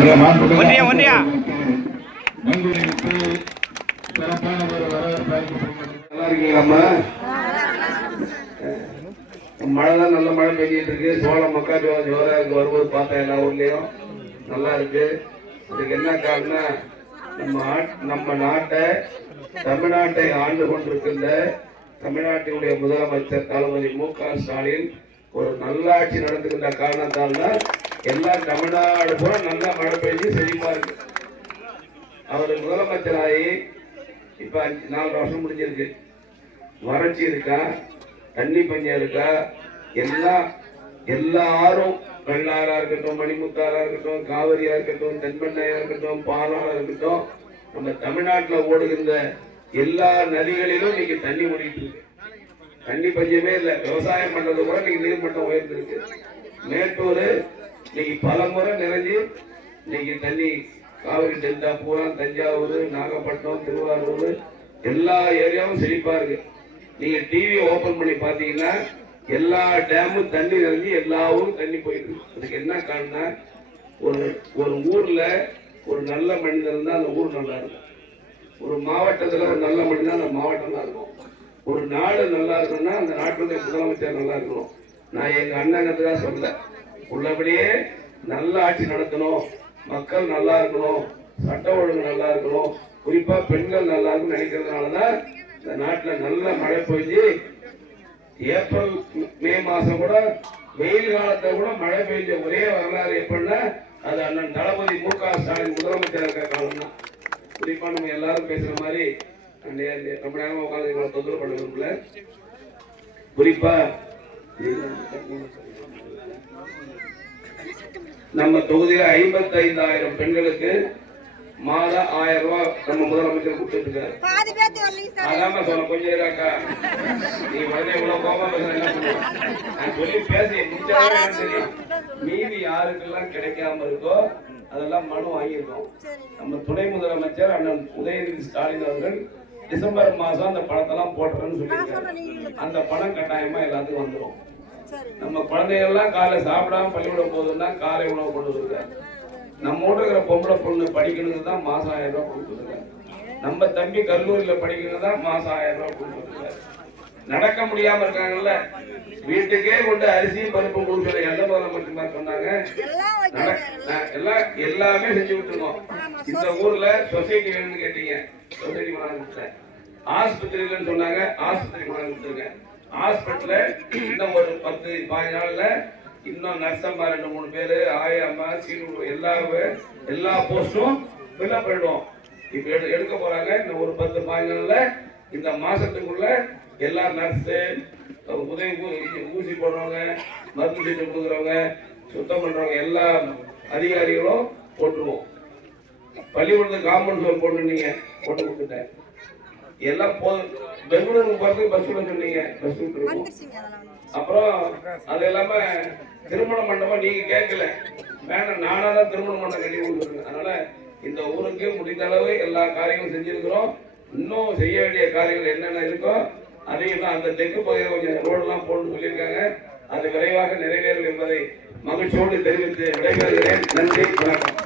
ஒன்றியா ஒன்றியா நல்லா இருக்கீங்களாம்மா? மழைதான் நல்ல மழை பெஞ்சிட்டு இருக்கு. சோளம் மக்காச்சோளம் ஜோரா இருக்கு. வரும்போது பார்த்தேன் எல்லா ஊர்லயும் நல்லா இருக்கு. இதுக்கு என்ன காரணம்? நம்ம நாட்டை தமிழ்நாட்டை ஆண்டு கொண்டிருக்கின்ற தமிழ்நாட்டினுடைய முதலமைச்சர் தளபதி மு.க.ஸ்டாலின் ஒரு நல்லாட்சி நடந்துகின்ற காரணத்தால் தான் எல்லாம் தமிழ்நாடு பூரா நல்லா மழை பெய்ஞ்சு செழிப்பா இருக்கு. அவர் முதலமைச்சராகி இப்ப 4 வருஷம் முடிஞ்சிருக்கு. வறட்சி இருக்கா, தண்ணி பஞ்சம் இருக்கா, எல்லாரும் வெள்ளாரா இருக்கட்டும், மணிமுத்தாரா இருக்கட்டும், காவிரியா இருக்கட்டும், தென்பண்ணையா இருக்கட்டும், பாலாரா இருக்கட்டும், நம்ம தமிழ்நாட்டில் ஓடுகின்ற எல்லா நதிகளிலும் இன்னைக்கு தண்ணி ஓடிட்டு இருக்கு. தண்ணி பஞ்சமே இல்லை. விவசாயம் பண்றது கூட இன்னைக்கு நீர்மட்டம் உயர்ந்திருக்கு. மேட்டூர் இன்னைக்கு பல முறை நிறைஞ்சு இன்னைக்கு தண்ணி காவிரி டெல்டா பூரா தஞ்சாவூர், நாகப்பட்டினம், திருவாரூர் எல்லா ஏரியாவும் செழிப்பா இருக்கு. நீங்க டிவி ஓபன் பண்ணி பாத்தீங்கன்னா எல்லா டேமும் தண்ணி நிறைஞ்சு எல்லா ஊரும் தண்ணி போயிட்டு இருக்கு. அதுக்கு என்ன காரணம்? ஒரு ஊர்ல ஒரு நல்ல மனிதன் இருந்தா அந்த ஊர் நல்லா இருக்கும். ஒரு மாவட்டத்துல ஒரு நல்ல மனிதன் அந்த மாவட்டம் நல்லா இருக்கும். ஒரு நாடு நல்லா இருக்கணும்னா அந்த நாட்டுடைய முதலமைச்சர் நல்லா இருக்கணும். நான் எங்க அண்ணங்கிறதுக்காக சொல்ல, உள்ளபடியே நல்ல ஆட்சி நடத்தணும், மக்கள் நல்லா இருக்கணும், சட்ட ஒழுங்கு நல்லா இருக்கணும், குறிப்பா பெண்கள் நல்லா இருக்குன்னு நினைக்கிறதுனாலதான் இந்த நாட்டுல நல்ல மழை பெய்ஞ்சு ஏப்ரல் மே மாசம் கூட வெயில் காலத்தை கூட மழை பெய்ஞ்ச ஒரே வரலாறு எப்படின்னா அது அண்ணன் தளபதி மு.க.ஸ்டாலின் முதலமைச்சர் இருக்க காலம் தான். குறிப்பா நம்ம எல்லாரும் பேசுற மாதிரி ரொம்ப நேரம் உட்காந்து தொந்தரவு பண்ண விரும்பல. குறிப்பா நம்ம தொகுதியில 55,000 பெண்களுக்கு மாதம் 1000 ரூபாய் நம்ம முதலமைச்சர் கொடுத்துட்டு இருக்காரு. அதாம சொல்ல கொஞ்சம் இருக்காக்கா, நீ உடனே இவ்வளவு கோபம் நான் சொல்லி பேசி முடிச்சாலும் தெரியும். மீதி யாருக்கெல்லாம் கிடைக்காம இருக்கோ அதெல்லாம் மனு வாங்கியிருக்கோம். நம்ம துணை முதலமைச்சர் அண்ணன் உதயநிதி ஸ்டாலின் அவர்கள் டிசம்பர் மாசம் அந்த பணத்தெல்லாம் போட்டுறேன்னு சொல்லியிருக்காரு. அந்த பணம் கட்டாயமா எல்லாத்துக்கும் வந்துடும். நம்ம குழந்தைகள்லாம் காலை சாப்பிடாம பள்ளிக்கூடம் போகுதுன்னா காலை உணவு கொண்டு வருகிறார். நம்ம வீட்டு இருக்கிற பொம்பளை பொண்ணு படிக்கணுக்கு தான் மாசம் 1000 ரூபாய் கொடுத்துருக்காரு. நம்ம தம்பி கல்லூரியில படிக்கணும் தான் மாசம் 1000 ரூபாய் கொடுத்துருக்காரு. நடக்க முடியாம இருக்காங்கல்ல, வீட்டுக்கே கொண்டு அரிசி பருப்பு கொடுக்குற எந்த முதலமைச்சர் சொன்னாங்க. எல்லாமே செஞ்சு விட்டுருக்கோம். இந்த ஊர்ல சொசைட்டி வேணும்னு கேட்டீங்க, சொசைட்டி மனம் கொடுத்தேன். ஆஸ்பத்திரின்னு சொன்னாங்க, ஆஸ்பத்திரி மனம் கொடுத்துருக்கேன். ஹாஸ்பிட்டல்ல இன்னும் ஒரு 10-15 நாள்ல இன்னும் நர்சம்மா 2-3 பேரு, ஆயம்மா, சீனு எல்லா போஸ்டும் ஃபில்அப் பண்ணிடுவோம். இப்ப எடுக்க போறாங்க. இன்னும் ஒரு 10-15 நாள்ல இந்த மாசத்துக்குள்ள எல்லா நர்ஸு, உதவி ஊசி போடுறவங்க, மருந்து சீட்டு கொடுக்குறவங்க, சுத்தம் பண்றவங்க எல்லா அதிகாரிகளும் போட்டுருவோம். பள்ளிக்கூடத்துக்கு காம்பவுண்ட் சோர் போட்டுருந்தீங்க, போட்டு கொடுத்துட்டேன். எல்லாம் பெங்களூருக்கு போறதுக்கு பஸ் விட சொன்னீங்க, பஸ் விட்டுருக்கோம். அப்புறம் அது இல்லாம திருமண மண்டபம் நீங்க கேட்கல, வேண்டாம் நானா தான் திருமண மண்டபம் கட்டி கொடுத்துருக்கேன். அதனால இந்த ஊருக்கு முடிந்த அளவு எல்லா காரியங்களும் செஞ்சிருக்கிறோம். இன்னும் செய்ய வேண்டிய காரியங்கள் என்னென்ன இருக்கோ அதையும் அந்த தெற்கு பகுதியில் கொஞ்சம் ரோடெல்லாம் போட்டு சொல்லியிருக்காங்க. அது விரைவாக நிறைவேறும் என்பதை மகிழ்ச்சியோடு தெரிவித்து விடைபெறுகிறேன். நன்றி, வணக்கம்.